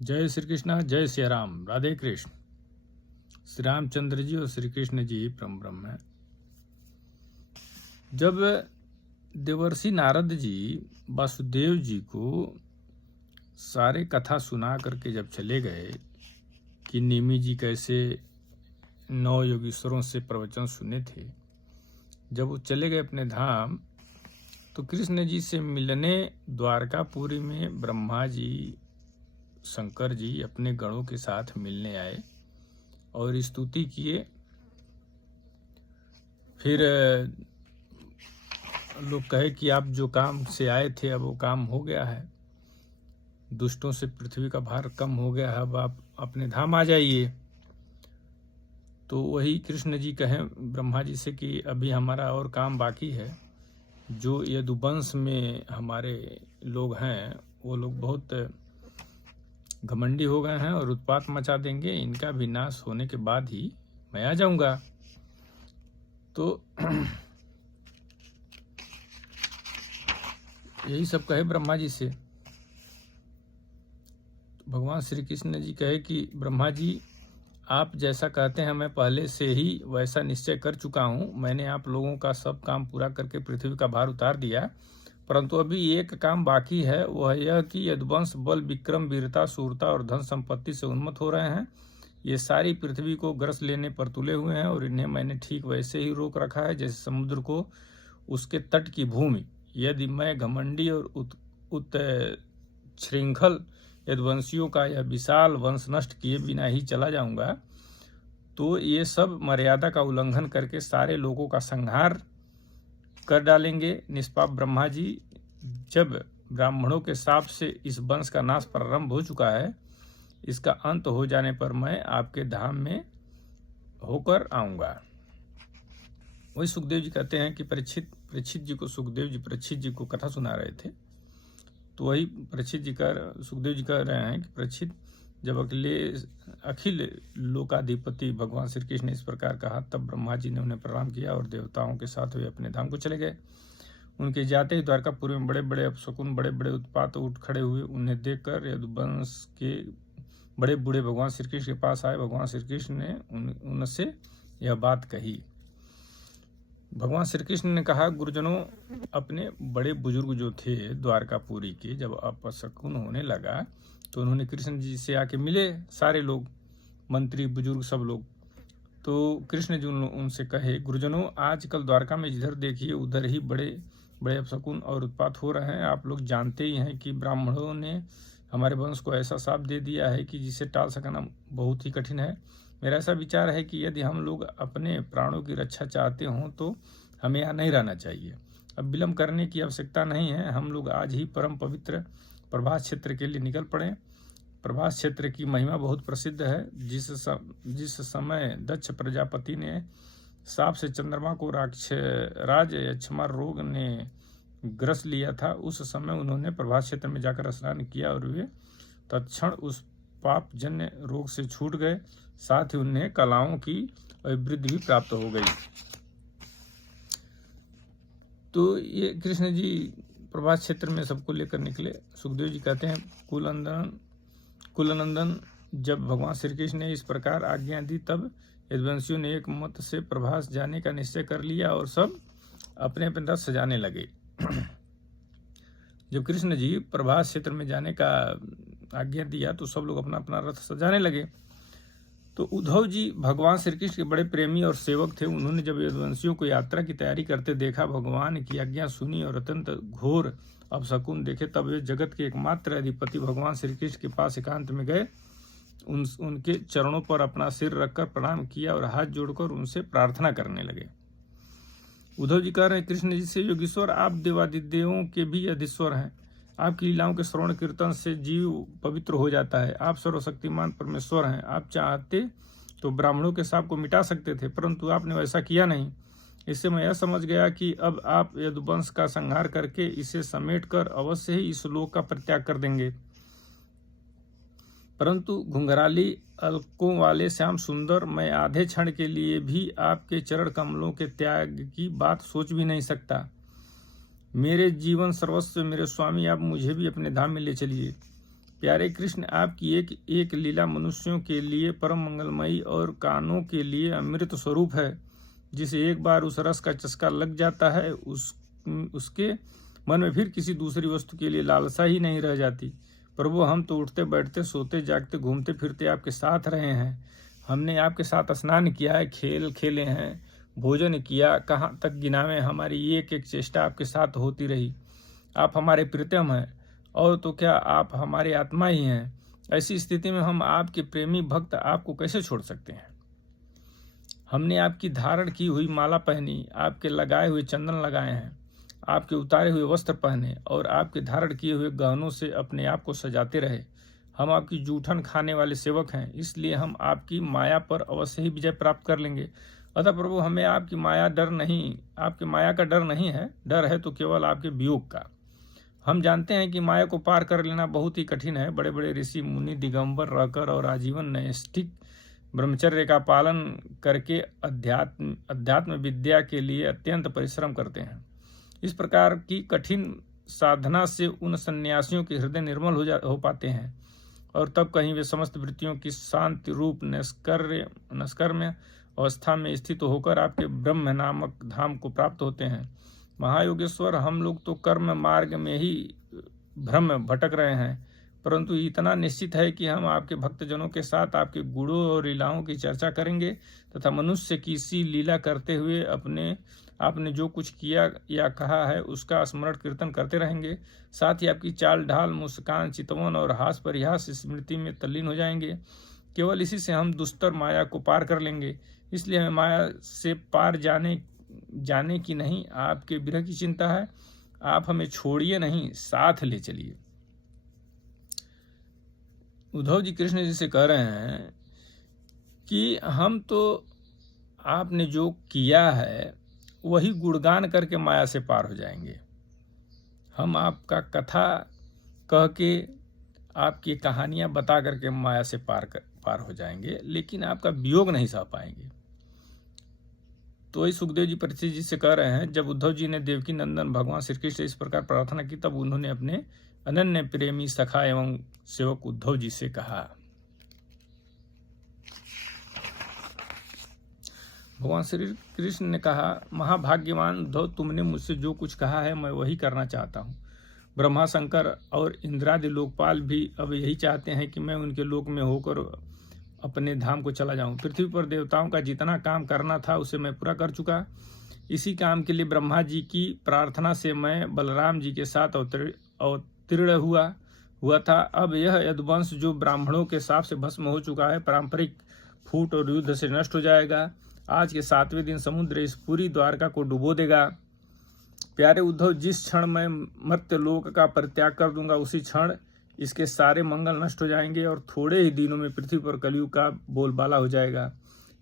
जय श्री कृष्णा, जय सिया राम, राधे कृष्ण। श्री रामचंद्र जी और श्री कृष्ण जी ही परम ब्रह्म है। जब देवर्षि नारद जी वासुदेव जी को सारे कथा सुना करके जब चले गए कि नेमि जी कैसे 9 योगीश्वरों से प्रवचन सुने थे, जब वो चले गए अपने धाम, तो कृष्ण जी से मिलने द्वारकापुरी में ब्रह्मा जी, शंकर जी अपने गणों के साथ मिलने आए और स्तुति किए। फिर लोग कहे कि आप जो काम से आए थे अब वो काम हो गया है, दुष्टों से पृथ्वी का भार कम हो गया है, अब आप अपने धाम आ जाइए। तो वही कृष्ण जी कहें ब्रह्मा जी से कि अभी हमारा और काम बाकी है। जो यदुवंश में हमारे लोग हैं वो लोग बहुत घमंडी हो गए हैं और उत्पात मचा देंगे, इनका विनाश होने के बाद ही मैं आ जाऊंगा। तो यही सब कहे ब्रह्मा जी से। तो भगवान श्री कृष्ण जी कहे कि ब्रह्मा जी, आप जैसा कहते हैं मैं पहले से ही वैसा निश्चय कर चुका हूँ। मैंने आप लोगों का सब काम पूरा करके पृथ्वी का भार उतार दिया, परंतु अभी एक काम बाकी है। वह यह कि यदुवंश बल, विक्रम, वीरता, शूरता और धन संपत्ति से उन्मत्त हो रहे हैं। ये सारी पृथ्वी को ग्रस लेने पर तुले हुए हैं और इन्हें मैंने ठीक वैसे ही रोक रखा है जैसे समुद्र को उसके तट की भूमि। यदि मैं घमंडी और श्रृंखल यदुवंशियों का यह विशाल वंश नष्ट किए बिना ही चला जाऊंगा, तो ये सब मर्यादा का उल्लंघन करके सारे लोगों का संहार कर डालेंगे। निष्पाप ब्रह्मा जी, जब ब्राह्मणों के शाप से इस वंश का नाश प्रारंभ हो चुका है, इसका अंत हो जाने पर मैं आपके धाम में होकर आऊंगा। वही सुखदेव जी कहते हैं कि परीक्षित जी को सुखदेव जी परीक्षित जी को कथा सुना रहे थे। तो वही सुखदेव जी कह रहे हैं कि परीक्षित, जब अखिल लोकाधिपति भगवान श्री कृष्ण ने इस प्रकार कहा, तब ब्रह्मा जी ने उन्हें प्रणाम किया और देवताओं के साथ वे अपने धाम को चले गए। उनके जाते ही द्वारकापुरी में बड़े बड़े अपशकुन, बड़े बड़े उत्पात उठ खड़े हुए। उन्हें देखकर यदुवंश के बड़े बूढ़े भगवान श्री कृष्ण के पास आए। भगवान श्री कृष्ण ने उनसे यह बात कही। भगवान श्री कृष्ण ने कहा, गुरुजनों, अपने बड़े बुजुर्ग जो थे द्वारकापुरी के, जब अपशकुन होने लगा तो उन्होंने कृष्ण जी से आके मिले, सारे लोग, मंत्री, बुजुर्ग, सब लोग। तो कृष्ण जी उनसे कहे, गुरुजनों, आजकल द्वारका में जिधर देखिए उधर ही बड़े बड़े अपशकुन और उत्पात हो रहे हैं। आप लोग जानते ही हैं कि ब्राह्मणों ने हमारे वंश को ऐसा शाप दे दिया है कि जिसे टाल सकना बहुत ही कठिन है। मेरा ऐसा विचार है कि यदि हम लोग अपने प्राणों की रक्षा चाहते हों तो हमें यहाँ नहीं रहना चाहिए। अब विलम्ब करने की आवश्यकता नहीं है। हम लोग आज ही परम पवित्र प्रभास क्षेत्र के लिए निकल पड़े। प्रभास क्षेत्र की महिमा बहुत प्रसिद्ध है। जिस समय दक्ष प्रजापति ने साप से चंद्रमा को राज यक्षमार रोग ने ग्रस लिया था, उस समय उन्होंने प्रभास क्षेत्र में जाकर स्नान किया और वे तत्क्षण उस पाप जन्य रोग से छूट गए। साथ ही उन्हें कलाओं की अभिवृद्धि भी प्राप्त हो गई। तो ये कृष्ण जी प्रभास क्षेत्र में सबको लेकर निकले। सुखदेव जी कहते हैं, कुलनंदन, जब भगवान श्री कृष्ण ने इस प्रकार आज्ञा दी, तब यदुवंशियों ने एक मत से प्रभास जाने का निश्चय कर लिया और सब अपने अपने रथ सजाने लगे। जब कृष्ण जी प्रभास क्षेत्र में जाने का आज्ञा दिया तो सब लोग अपना अपना रथ सजाने लगे। तो उद्धव जी भगवान श्री कृष्ण के बड़े प्रेमी और सेवक थे। उन्होंने जब यदुवंशियों को यात्रा की तैयारी करते देखा, भगवान की आज्ञा सुनी और अत्यंत घोर अपशकुन देखे, तब वे जगत के एकमात्र अधिपति भगवान श्री कृष्ण के पास एकांत में गए। उनके चरणों पर अपना सिर रखकर प्रणाम किया और हाथ जोड़कर उनसे प्रार्थना करने लगे। उद्धव जी कह रहे हैं, कृष्ण जी से, योगीश्वर, आप देवादिदेवों के भी अधीश्वर हैं। आपकी लीलाओं के श्रवण कीर्तन से जीव पवित्र हो जाता है। आप सर्वशक्तिमान परमेश्वर हैं। आप चाहते तो ब्राह्मणों के शाप को मिटा सकते थे, परंतु आपने वैसा किया नहीं। इससे मैं यह समझ गया कि अब आप यदुवंश का संहार करके इसे समेटकर अवश्य ही इस लोक का परित्याग कर देंगे। परंतु घुंघराली अलकों वाले श्याम सुंदर, मैं आधे क्षण के लिए भी आपके चरण कमलों के त्याग की बात सोच भी नहीं सकता। मेरे जीवन सर्वस्व मेरे स्वामी, आप मुझे भी अपने धाम में ले चलिए। प्यारे कृष्ण, आपकी एक एक लीला मनुष्यों के लिए परम मंगलमयी और कानों के लिए अमृत स्वरूप है। जिसे एक बार उस रस का चस्का लग जाता है उसके मन में फिर किसी दूसरी वस्तु के लिए लालसा ही नहीं रह जाती। प्रभु, हम तो उठते बैठते सोते जागते घूमते फिरते आपके साथ रहे हैं। हमने आपके साथ स्नान किया है, खेल खेले हैं, भोजन किया, कहाँ तक गिनावें, हमारी एक एक चेष्टा आपके साथ होती रही। आप हमारे प्रीतम हैं, और तो क्या आप हमारी आत्मा ही हैं। ऐसी स्थिति में हम आपके प्रेमी भक्त आपको कैसे छोड़ सकते हैं। हमने आपकी धारण की हुई माला पहनी, आपके लगाए हुए चंदन लगाए हैं, आपके उतारे हुए वस्त्र पहने और आपके धारण किए हुए गहनों से अपने आप को सजाते रहे। हम आपकी जूठन खाने वाले सेवक हैं, इसलिए हम आपकी माया पर अवश्य ही विजय प्राप्त कर लेंगे। अतः प्रभु, हमें आपकी माया का डर नहीं है। डर है तो केवल आपके वियोग का। हम जानते हैं कि माया को पार कर लेना बहुत ही कठिन है। बड़े बड़े ऋषि मुनि दिगंबर रहकर और आजीवन नैष्ठिक ब्रह्मचर्य का पालन करके अध्यात्म विद्या के लिए अत्यंत परिश्रम करते हैं। इस प्रकार की कठिन साधना से उन सन्यासियों के हृदय निर्मल हो पाते हैं, और तब कहीं वे समस्त वृत्तियों की शांति रूप नस्कर्म्य अवस्था में स्थित होकर आपके ब्रह्म नामक धाम को प्राप्त होते हैं। महायोगेश्वर, हम लोग तो कर्म मार्ग में ही भ्रम भटक रहे हैं, परंतु इतना निश्चित है कि हम आपके भक्तजनों के साथ आपके गुणों और लीलाओं की चर्चा करेंगे तथा मनुष्य की सी लीला करते हुए आपने जो कुछ किया या कहा है उसका स्मरण कीर्तन करते रहेंगे। साथ ही आपकी चाल ढाल, मुस्कान, चितवन और हास परिहास स्मृति में तल्लीन हो जाएंगे। केवल इसी से हम दुस्तर माया को पार कर लेंगे। इसलिए हमें माया से पार जाने की नहीं, आपके विरह की चिंता है। आप हमें छोड़िए नहीं, साथ ले चलिए। उद्धव जी कृष्ण जी से कह रहे हैं कि हम तो आपने जो किया है वही गुणगान करके माया से पार हो जाएंगे। हम आपका कथा कह के, आपकी कहानियां बता करके माया से पार हो जाएंगे, लेकिन आपका वियोग नहीं सह पाएंगे। तो वही सुखदेव जी परीक्षित जी से कह रहे हैं, जब उद्धव जी ने देवकी नंदन भगवान श्री कृष्ण से इस प्रकार प्रार्थना की, तब उन्होंने अपने अनन्य प्रेमी सखा एवं सेवक उद्धव जी से कहा। भगवान श्री कृष्ण ने कहा, महाभाग्यवान उद्धव, तुमने मुझसे जो कुछ कहा है मैं वही करना चाहता हूँ। ब्रह्मा, शंकर और इंद्रादि लोकपाल भी अब यही चाहते हैं कि मैं उनके लोक में होकर अपने धाम को चला जाऊं। पृथ्वी पर देवताओं का जितना काम करना था उसे मैं पूरा कर चुका। इसी काम के लिए ब्रह्मा जी की प्रार्थना से मैं बलराम जी के साथ अवतीर्ण हुआ था। अब यह यदुवंश जो ब्राह्मणों के शाप से भस्म हो चुका है, पारंपरिक फूट और युद्ध से नष्ट हो जाएगा। आज के 7वें दिन समुद्र इस पूरी द्वारका को डुबो देगा। प्यारे उद्धव, जिस क्षण मैं मर्त्यलोक का परित्याग कर दूंगा उसी क्षण इसके सारे मंगल नष्ट हो जाएंगे और थोड़े ही दिनों में पृथ्वी पर कलयुग का बोलबाला हो जाएगा।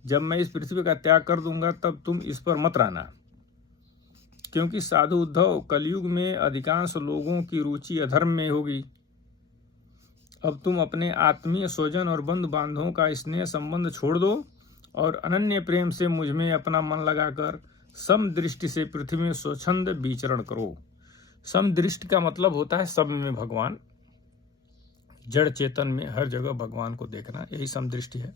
जब मैं इस पृथ्वी का त्याग कर दूंगा तब तुम इस पर मत रहना, क्योंकि साधु उद्धव, कलयुग में अधिकांश लोगों की रुचि अधर्म में होगी। अब तुम अपने आत्मीय स्वजन और बंधु बांधवों का स्नेह संबंध छोड़ दो और अनन्य प्रेम से मुझ में अपना मन लगाकर समदृष्टि से पृथ्वी में स्वच्छंद विचरण करो। समदृष्टि का मतलब होता है सब में भगवान, जड़ चेतन में हर जगह भगवान को देखना, यही समदृष्टि है।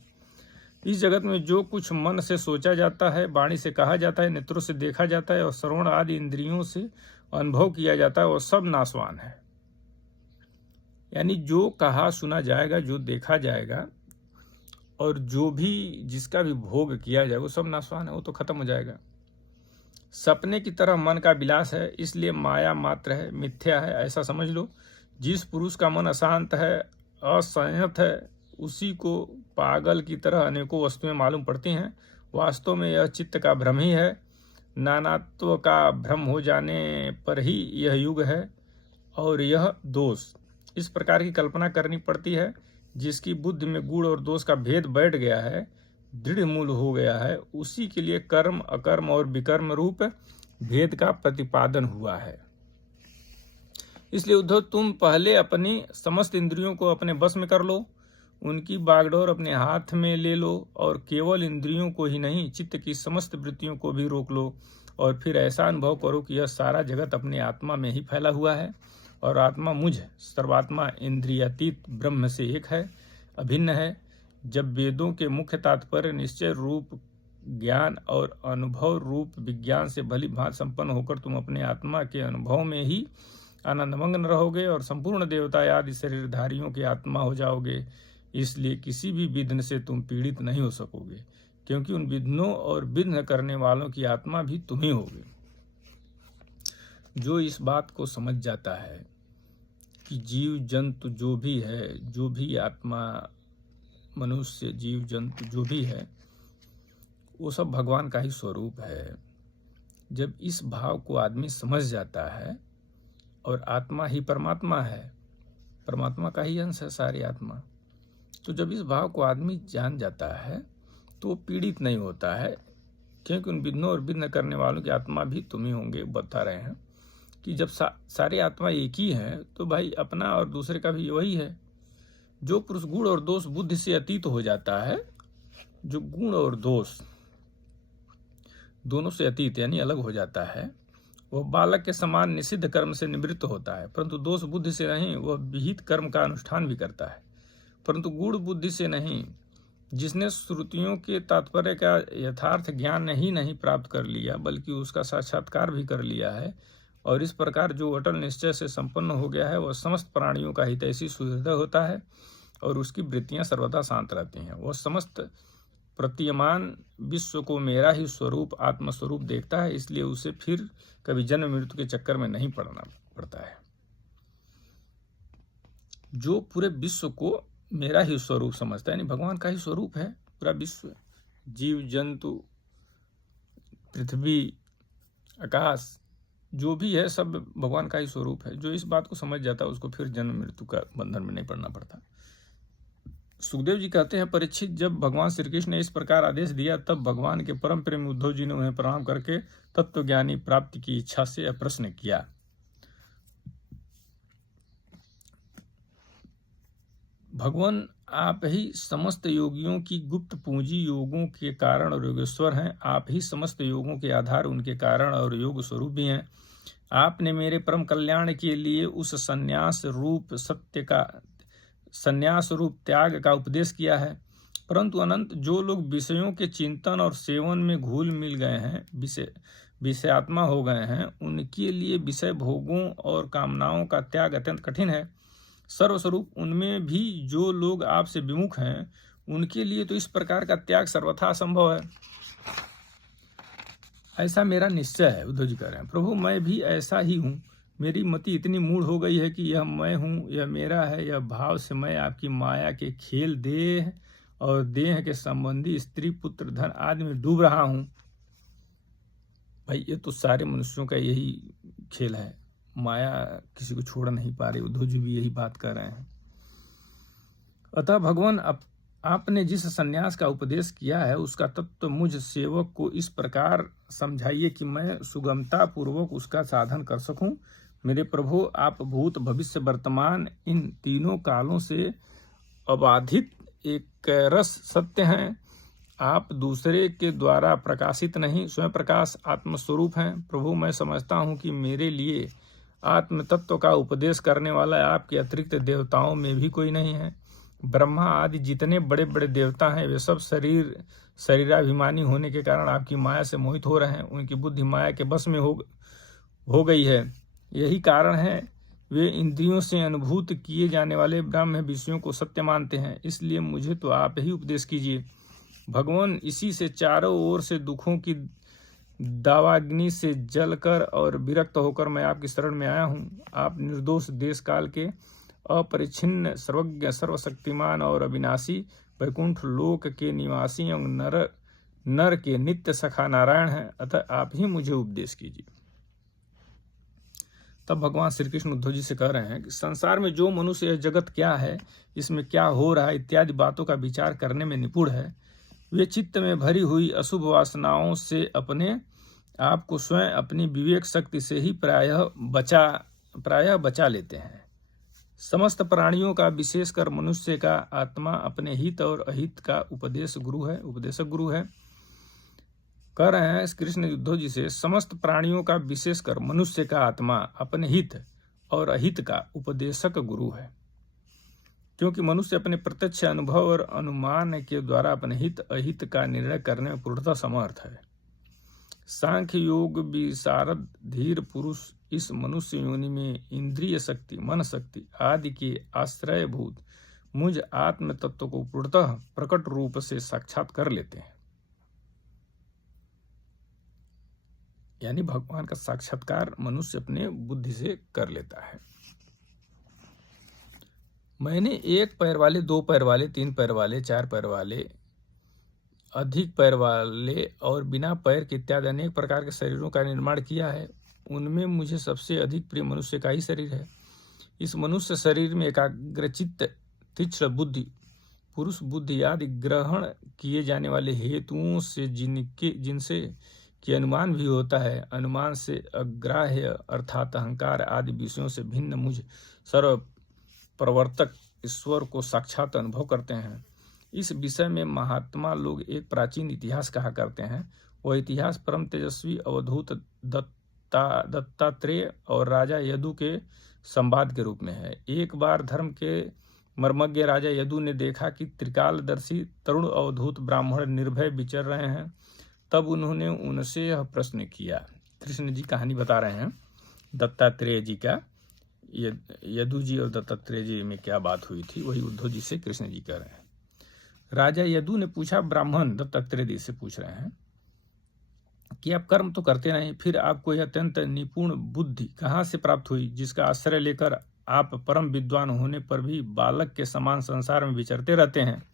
इस जगत में जो कुछ मन से सोचा जाता है, वाणी से कहा जाता है, नेत्रों से देखा जाता है और श्रवण आदि इंद्रियों से अनुभव किया जाता है, वह सब नाशवान है। यानी जो कहा सुना जाएगा, जो देखा जाएगा और जो भी जिसका भी भोग किया जाए वो सब नाशवान है, वो तो खत्म हो जाएगा। सपने की तरह मन का विलास है, इसलिए माया मात्र है, मिथ्या है, ऐसा समझ लो। जिस पुरुष का मन अशांत है, असंयत है, उसी को पागल की तरह अनेकों वस्तुएं मालूम पड़ती हैं। वास्तव में यह चित्त का भ्रम ही है। नानात्व का भ्रम हो जाने पर ही यह युग है और यह दोष। इस प्रकार की कल्पना करनी पड़ती है। जिसकी बुद्धि में गुण और दोष का भेद बैठ गया है, दृढ़ मूल हो गया है, उसी के लिए कर्म, अकर्म और विकर्म रूप भेद का प्रतिपादन हुआ है। इसलिए उद्धव, तुम पहले अपनी समस्त इंद्रियों को अपने बस में कर लो, उनकी बागडोर अपने हाथ में ले लो और केवल इंद्रियों को ही नहीं, चित्त की समस्त वृत्तियों को भी रोक लो और फिर ऐसा अनुभव करो कि यह सारा जगत अपने आत्मा में ही फैला हुआ है और आत्मा मुझ सर्वात्मा इंद्रियातीत ब्रह्म से एक है, अभिन्न है। जब वेदों के मुख्य तात्पर्य निश्चय रूप ज्ञान और अनुभव रूप विज्ञान से भली भांति संपन्न होकर तुम अपने आत्मा के अनुभव में ही आनंदमग्न रहोगे और संपूर्ण देवता आदि शरीरधारियों के आत्मा हो जाओगे, इसलिए किसी भी विघ्न से तुम पीड़ित नहीं हो सकोगे, क्योंकि उन विघ्नों और विघ्न करने वालों की आत्मा भी तुम ही होगे। जो इस बात को समझ जाता है कि जीव जंतु जो भी है, जो भी आत्मा, मनुष्य, जीव जंतु जो भी है, वो सब भगवान का ही स्वरूप है। जब इस भाव को आदमी समझ जाता है, और आत्मा ही परमात्मा है, परमात्मा का ही अंश है सारी आत्मा, तो जब इस भाव को आदमी जान जाता है तो वो पीड़ित नहीं होता है, क्योंकि उन विघ्नों और विघ्न करने वालों की आत्मा भी तुम ही होंगे। बता रहे हैं कि जब सारी आत्मा एक ही है तो भाई अपना और दूसरे का भी वही है। जो पुरुष गुण और दोष बुद्धि से अतीत हो जाता है, जो गुण और दोष दोनों से अतीत यानी अलग हो जाता है, वह बालक के समान निषिद्ध कर्म से निवृत्त होता है, परंतु दोष बुद्धि से नहीं, वह विहित कर्म का अनुष्ठान भी करता है, परंतु गूढ़ बुद्धि से नहीं। जिसने श्रुतियों के तात्पर्य का यथार्थ ज्ञान ही नहीं प्राप्त कर लिया, बल्कि उसका साक्षात्कार भी कर लिया है, और इस प्रकार जो अटल निश्चय से संपन्न हो गया है, वह समस्त प्राणियों का हितैषी सुहृदय होता है और उसकी वृत्तियां सर्वदा शांत रहती हैं। वह समस्त प्रतीयमान विश्व को मेरा ही स्वरूप आत्मस्वरूप देखता है, इसलिए उसे फिर कभी जन्म मृत्यु के चक्कर में नहीं पड़ना पड़ता है। जो पूरे विश्व को मेरा ही स्वरूप समझता है, यानी भगवान का ही स्वरूप है पूरा विश्व, जीव जंतु, पृथ्वी, आकाश, जो भी है सब भगवान का ही स्वरूप है। जो इस बात को समझ जाता है उसको फिर जन्म मृत्यु का बंधन में नहीं पड़ना पड़ता। सुखदेव जी कहते हैं, परीक्षित, जब भगवान श्री कृष्ण ने इस प्रकार आदेश दिया, तब भगवान के परम प्रेमी उद्धव जी ने उन्हें प्रणाम करके तत्वज्ञानी प्राप्ति की इच्छा से यह प्रश्न किया। भगवान आप ही समस्त योगियों की गुप्त पूंजी, योगों के कारण और योगेश्वर हैं। आप ही समस्त योगों के आधार, उनके कारण और योग स्वरूप भी हैं। आपने मेरे परम कल्याण के लिए उस संन्यास रूप त्याग का उपदेश किया है, परंतु अनंत जो लोग विषयों के चिंतन और सेवन में घुल मिल गए हैं, विषयात्मा हो गए हैं, उनके लिए विषय भोगों और कामनाओं का त्याग अत्यंत कठिन है। सर्वस्वरूप उनमें भी जो लोग आपसे विमुख हैं, उनके लिए तो इस प्रकार का त्याग सर्वथा असंभव है। ऐसा मेरा निश्चय है। उद्धव जी कह रहे हैं, प्रभु मैं भी ऐसा ही हूँ। मेरी मति इतनी मूढ़ हो गई है कि यह मैं हूँ, यह मेरा है, यह भाव से मैं आपकी माया के खेल, देह और देह के संबंधी स्त्री पुत्र धन आदि में डूब रहा हूँ। भाई ये तो सारे मनुष्यों का यही खेल है, माया किसी को छोड़ नहीं पा रही। उद्धव जी भी यही बात कर रहे हैं। अतः भगवान आपने जिस संन्यास का उपदेश किया है, उसका तत्व मुझ सेवक को इस प्रकार समझाइए कि मैं सुगमता पूर्वक उसका साधन कर सकूं। मेरे प्रभु, आप भूत भविष्य वर्तमान इन तीनों कालों से अबाधित एक रस सत्य हैं। आप दूसरे के द्वारा प्रकाशित नहीं, स्वयं प्रकाश आत्मस्वरूप हैं। प्रभु, मैं समझता हूँ कि मेरे लिए आत्म तत्व का उपदेश करने वाला आपके अतिरिक्त देवताओं में भी कोई नहीं है। ब्रह्मा आदि जितने बड़े बड़े देवता हैं, वे सब शरीराभिमानी होने के कारण आपकी माया से मोहित हो रहे हैं। उनकी बुद्धि माया के बस में हो गई है। यही कारण है वे इंद्रियों से अनुभूत किए जाने वाले ब्रह्म विषयों को सत्य मानते हैं। इसलिए मुझे तो आप ही उपदेश कीजिए। भगवान, इसी से चारों ओर से दुखों की दावाग्नि से जलकर और विरक्त होकर मैं आपकी शरण में आया हूँ। आप निर्दोष देश काल के अपरिच्छिन्न सर्वज्ञ सर्वशक्तिमान और अविनाशी वैकुंठ लोक के निवासी और नर के नित्य सखा नारायण हैं। अतः आप ही मुझे उपदेश कीजिए। तब भगवान श्री कृष्ण उद्धव जी से कह रहे हैं कि संसार में जो मनुष्य यह जगत क्या है, इसमें क्या हो रहा है इत्यादि बातों का विचार करने में निपुण है, वे चित्त में भरी हुई अशुभ वासनाओं से अपने आप को स्वयं अपनी विवेक शक्ति से ही प्रायः बचा लेते हैं। समस्त प्राणियों का, विशेषकर मनुष्य का आत्मा अपने हित और अहित का उपदेशक गुरु है। कह रहे हैं कृष्ण उद्धव जी से, समस्त प्राणियों का, विशेषकर मनुष्य का आत्मा अपने हित और अहित का उपदेशक गुरु है, क्योंकि मनुष्य अपने प्रत्यक्ष अनुभव और अनुमान के द्वारा अपने हित अहित का निर्णय करने में पूर्णतः समर्थ है। सांख्य योग विशारद धीर पुरुष इस मनुष्य योनि में इंद्रिय शक्ति, मन शक्ति आदि के आश्रयभूत मुझ आत्म तत्व को पूर्णतः प्रकट रूप से साक्षात कर लेते हैं। यानी भगवान का साक्षात्कार मनुष्य अपने बुद्धि से कर लेता है। मैंने एक पैर वाले, दो पैर वाले, तीन पैर वाले, चार पैर वाले, अधिक पैर वाले और बिना पैर के इत्यादि अनेक प्रकार के शरीरों का निर्माण किया है। उनमें मुझे सबसे अधिक प्रिय मनुष्य का ही शरीर है। इस मनुष्य शरीर में एकाग्रचित्त, तीक्ष्ण बुद्धि, पुरुष बुद्धि आदि ग्रहण किए जाने वाले हेतुओं से जिनसे कि अनुमान भी होता है, अनुमान से अग्राह्य अर्थात अहंकार आदि विषयों से भिन्न मुझ सर्व प्रवर्तक ईश्वर को साक्षात अनुभव करते हैं। इस विषय में महात्मा लोग एक प्राचीन इतिहास कहा करते हैं। वह इतिहास परम तेजस्वी अवधूत दत्तात्रेय और राजा यदु के संवाद के रूप में है। एक बार धर्म के मर्मज्ञ राजा यदु ने देखा कि त्रिकालदर्शी तरुण अवधूत ब्राह्मण निर्भय विचर रहे हैं। तब उन्होंने उनसे यह प्रश्न किया। कृष्ण जी कहानी बता रहे हैं दत्तात्रेय जी का, यदु जी और दत्तात्रेय जी में क्या बात हुई थी, वही उद्धव जी से कृष्ण जी कह रहे हैं। राजा यदु ने पूछा, ब्राह्मण दत्तात्रेय जी से पूछ रहे हैं कि आप कर्म तो करते नहीं, फिर आपको यह अत्यंत निपुण बुद्धि कहाँ से प्राप्त हुई, जिसका आश्रय लेकर आप परम विद्वान होने पर भी बालक के समान संसार में विचरते रहते हैं।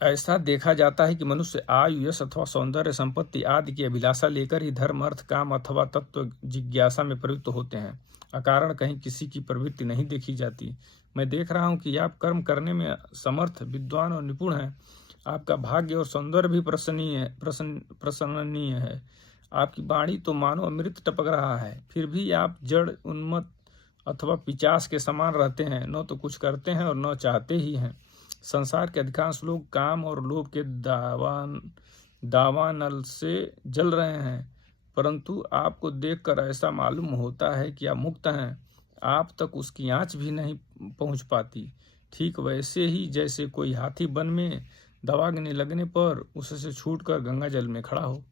ऐसा देखा जाता है कि मनुष्य आयु, यश अथवा सौंदर्य, संपत्ति आदि की अभिलाषा लेकर ही धर्म, अर्थ, काम अथवा तत्व जिज्ञासा में प्रवृत्त होते हैं। अकारण कहीं किसी की प्रवृत्ति नहीं देखी जाती। मैं देख रहा हूँ कि आप कर्म करने में समर्थ, विद्वान और निपुण हैं। आपका भाग्य और सौंदर्य भी प्रशंसनीय है। आपकी वाणी तो मानो अमृत टपक रहा है, फिर भी आप जड़, उन्मत्त अथवा पिशाच के समान रहते हैं। न तो कुछ करते हैं और न चाहते ही हैं। संसार के अधिकांश लोग काम और लोभ के दावानल से जल रहे हैं, परंतु आपको देखकर ऐसा मालूम होता है कि आप मुक्त हैं। आप तक उसकी आँच भी नहीं पहुँच पाती। ठीक वैसे ही जैसे कोई हाथी वन में दवाग्नि लगने पर उससे छूटकर गंगा जल में खड़ा हो।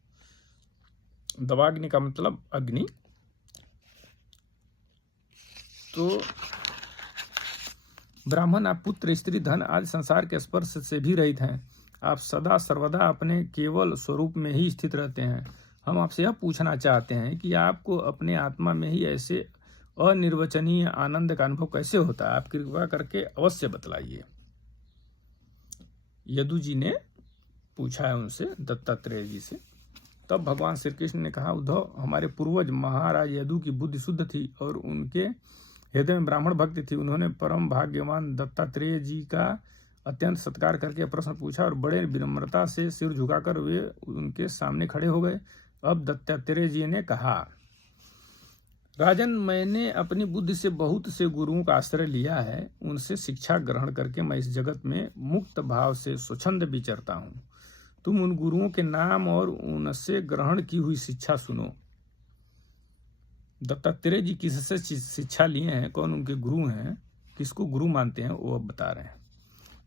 दवाग्नि का मतलब अग्नि। तो ब्राह्मण, आप पुत्र, स्त्री, धन आदि संसार के स्पर्श से भी रहित हैं। आप सदा सर्वदा अपने केवल स्वरूप में ही स्थित रहते हैं। हम आपसे यह पूछना चाहते हैं कि आपको अपने आत्मा में ही ऐसे अनिर्वचनीय आनंद का अनुभव कैसे होता है? आप कृपा करके अवश्य बतलाइए। यदु जी ने पूछा है उनसे, दत्तात्रेय जी से। तब भगवान श्री कृष्ण ने कहा, उद्धव, हमारे पूर्वज महाराज यदु की बुद्धि शुद्ध थी और उनके हृदय में ब्राह्मण भक्ति थी। उन्होंने परम भाग्यवान दत्तात्रेय जी का अत्यंत सत्कार करके प्रश्न पूछा और बड़े विनम्रता से सिर झुकाकर वे उनके सामने खड़े हो गए। अब दत्तात्रेय जी ने कहा, राजन, मैंने अपनी बुद्धि से बहुत से गुरुओं का आश्रय लिया है। उनसे शिक्षा ग्रहण करके मैं इस जगत में मुक्त भाव से स्वच्छंद विचरता हूँ। तुम उन गुरुओं के नाम और उनसे ग्रहण की हुई शिक्षा सुनो। दत्तात्रेय जी किससे शिक्षा लिए हैं, कौन उनके गुरु हैं, किसको गुरु मानते हैं, वो अब बता रहे हैं।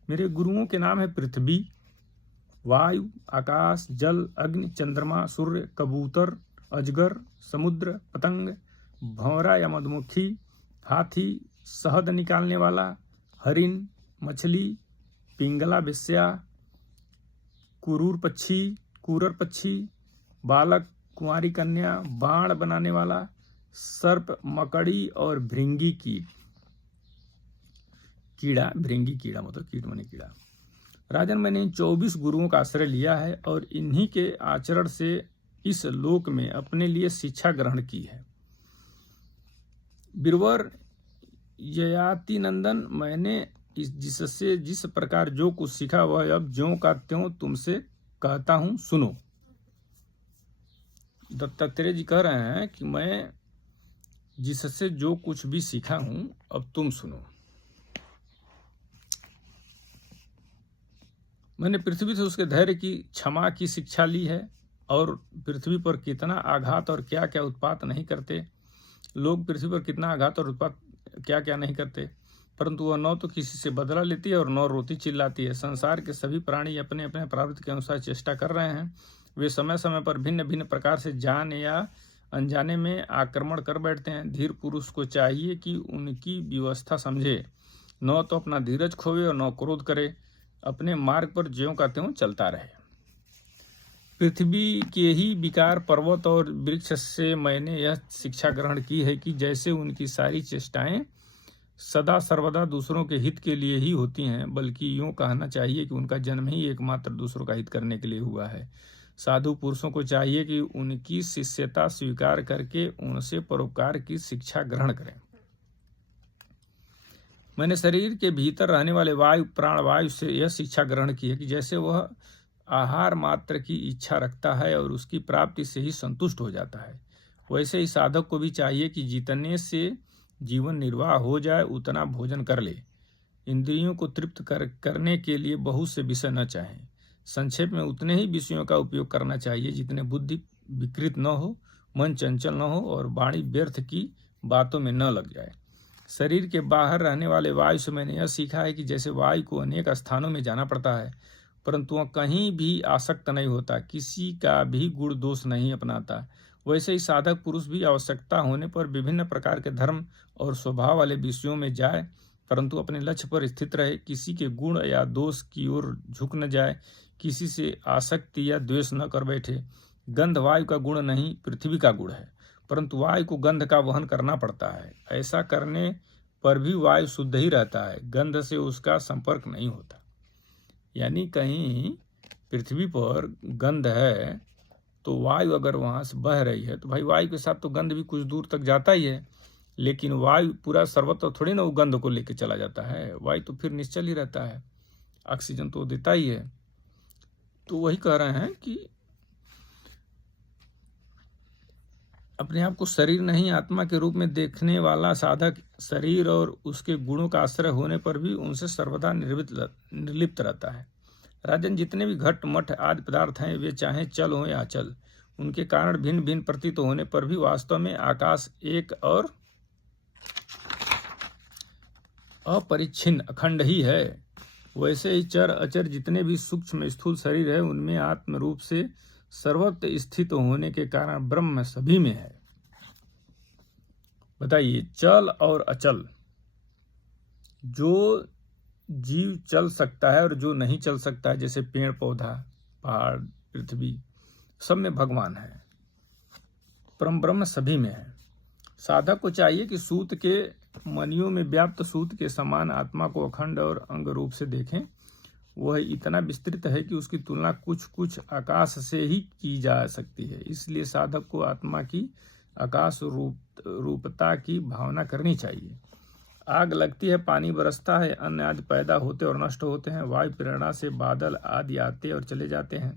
मेरे गुरुओं के नाम है पृथ्वी, वायु, आकाश, जल, अग्नि, चंद्रमा, सूर्य, कबूतर, अजगर, समुद्र, पतंग, भंवरा या मधुमक्खी, हाथी, शहद निकालने वाला, हरिण, मछली, पिंगला, बेस्या, कुरूर पक्षी, बालक, कुंवारी कन्या, बाण बनाने वाला, सर्प, मकड़ी और भृंगी कीड़ा। भृंगी कीड़ा मतलब कीट माने कीड़ा। राजन, मैंने इन 24 गुरुओं का आश्रय लिया है और इन्हीं के आचरण से इस लोक में अपने लिए शिक्षा ग्रहण की है। बीरवर ययाति नंदन, मैंने जिससे जिस प्रकार जो कुछ सीखा वह अब ज्यों का त्यों तुमसे कहता हूं, सुनो। दत्तात्रेय जी कह रहे हैं कि मैं जिससे जो कुछ भी सीखा हूं, अब तुम सुनो। मैंने पृथ्वी से उसके धैर्य की, क्षमा की शिक्षा ली है। और पृथ्वी पर कितना आघात और क्या क्या उत्पात नहीं करते। लोग पृथ्वी पर कितना आघात और उत्पात क्या क्या नहीं करते, परंतु वह न तो किसी से बदला लेती है और न रोती चिल्लाती है। संसार के सभी प्राणी अपने अपने प्रारब्ध के अनुसार चेष्टा कर रहे हैं। वे समय समय पर भिन्न भिन्न प्रकार से जान या अनजाने में आक्रमण कर बैठते हैं। धीर पुरुष को चाहिए कि उनकी व्यवस्था समझे, न तो अपना धीरज खोवे और न क्रोध करे, अपने मार्ग पर ज्यों का त्यों चलता रहे। पृथ्वी के ही विकार पर्वत और वृक्ष से मैंने यह शिक्षा ग्रहण की है कि जैसे उनकी सारी चेष्टाएं सदा सर्वदा दूसरों के हित के लिए ही होती हैं, बल्कि यूं कहना चाहिए कि उनका जन्म ही एकमात्र दूसरों का हित करने के लिए हुआ है। साधु पुरुषों को चाहिए कि उनकी शिष्यता स्वीकार करके उनसे परोपकार की शिक्षा ग्रहण करें। मैंने शरीर के भीतर रहने वाले वायु प्राणवायु से यह शिक्षा ग्रहण की है कि जैसे वह आहार मात्र की इच्छा रखता है और उसकी प्राप्ति से ही संतुष्ट हो जाता है, वैसे ही साधक को भी चाहिए कि जितने से जीवन निर्वाह हो जाए उतना भोजन कर ले। इंद्रियों को तृप्त करने के लिए बहुत से विषय न चाहें। संक्षेप में उतने ही विषयों का उपयोग करना चाहिए जितने बुद्धि विकृत न हो, मन चंचल न हो और वाणी व्यर्थ की बातों में न लग जाए। शरीर के बाहर रहने वाले वायु से मैंने यह सीखा है कि जैसे वायु को अनेक स्थानों में जाना पड़ता है, परंतु वह कहीं भी आसक्त नहीं होता, किसी का भी गुण दोष नहीं अपनाता, वैसे ही साधक पुरुष भी आवश्यकता होने पर विभिन्न प्रकार के धर्म और स्वभाव वाले विषयों में जाए, परंतु अपने लक्ष्य पर स्थित रहे, किसी के गुण या दोष की ओर झुक न जाए, किसी से आसक्ति या द्वेष न कर बैठे। गंध वायु का गुण नहीं, पृथ्वी का गुण है, परंतु वायु को गंध का वहन करना पड़ता है। ऐसा करने पर भी वायु शुद्ध ही रहता है, गंध से उसका संपर्क नहीं होता। यानी कहीं पृथ्वी पर गंध है तो वायु अगर वहाँ से बह रही है तो भाई वायु के साथ तो गंध भी कुछ दूर तक जाता ही है, लेकिन वायु पूरा सर्वत्र थोड़ी ना वो गंध को लेकर चला जाता है। वायु तो फिर निश्चल ही रहता है, ऑक्सीजन तो देता ही है। तो वही कह रहे हैं कि अपने आप को शरीर नहीं आत्मा के रूप में देखने वाला साधक शरीर और उसके गुणों का आश्रय होने पर भी उनसे सर्वदा निर्लिप्त रहता है। राजन, जितने भी घट मठ आदि पदार्थ हैं, वे चाहे चल हो या अचल, उनके कारण भिन्न भिन्न प्रतीत होने पर भी वास्तव में आकाश एक और अपरिच्छिन्न अखंड ही है। वैसे ही चर अचर जितने भी सूक्ष्म स्थूल शरीर है, उनमें आत्म रूप से सर्वत्र स्थित होने के कारण ब्रह्म सभी में है। बताइए, चल और अचल, जो जीव चल सकता है और जो नहीं चल सकता है, जैसे पेड़ पौधा पहाड़ पृथ्वी, सब में भगवान है, परम ब्रह्म सभी में है। साधक को चाहिए कि सूत के मनियों में व्याप्त सूत के समान आत्मा को अखंड और अंग रूप से देखें। वह इतना विस्तृत है कि उसकी तुलना कुछ कुछ आकाश से ही की जा सकती है। इसलिए साधक को आत्मा की आकाश रूपता की भावना करनी चाहिए। आग लगती है, पानी बरसता है, अन्न आदि पैदा होते और नष्ट होते हैं, वायु प्रेरणा से बादल आदि आते और चले जाते हैं।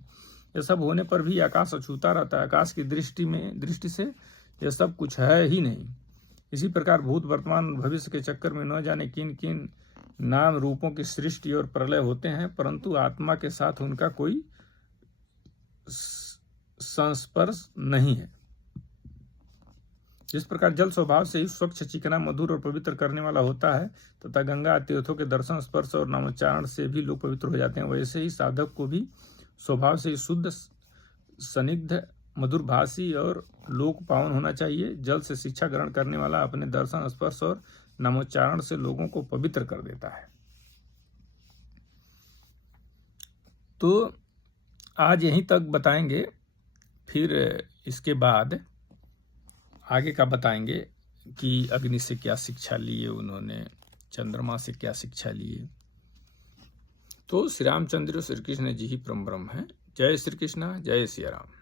यह सब होने पर भी आकाश अछूता रहता है। आकाश की दृष्टि से यह सब कुछ है ही नहीं। इसी प्रकार भूत वर्तमान भविष्य के चक्कर में न जाने किन किन नाम रूपों की सृष्टि और प्रलय होते हैं, परंतु आत्मा के साथ उनका कोई संस्पर्श नहीं है। जिस प्रकार जल स्वभाव से ही स्वच्छ, चिकना, मधुर और पवित्र करने वाला होता है तथा गंगा तीर्थों के दर्शन, स्पर्श और नामोच्चारण से भी लोग पवित्र हो जाते हैं, वैसे ही साधक को भी स्वभाव से शुद्ध, सनिग्ध, मधुरभाषी और लोक पावन होना चाहिए। जल से शिक्षा ग्रहण करने वाला अपने दर्शन, स्पर्श और नामोच्चारण से लोगों को पवित्र कर देता है। तो आज यहीं तक बताएंगे, फिर इसके बाद आगे का बताएंगे कि अग्नि से क्या शिक्षा लिए उन्होंने, चंद्रमा से क्या शिक्षा लिए। तो श्री रामचंद्र श्री कृष्ण जी ही परम ब्रह्म है। जय श्री कृष्ण, जय सिया राम।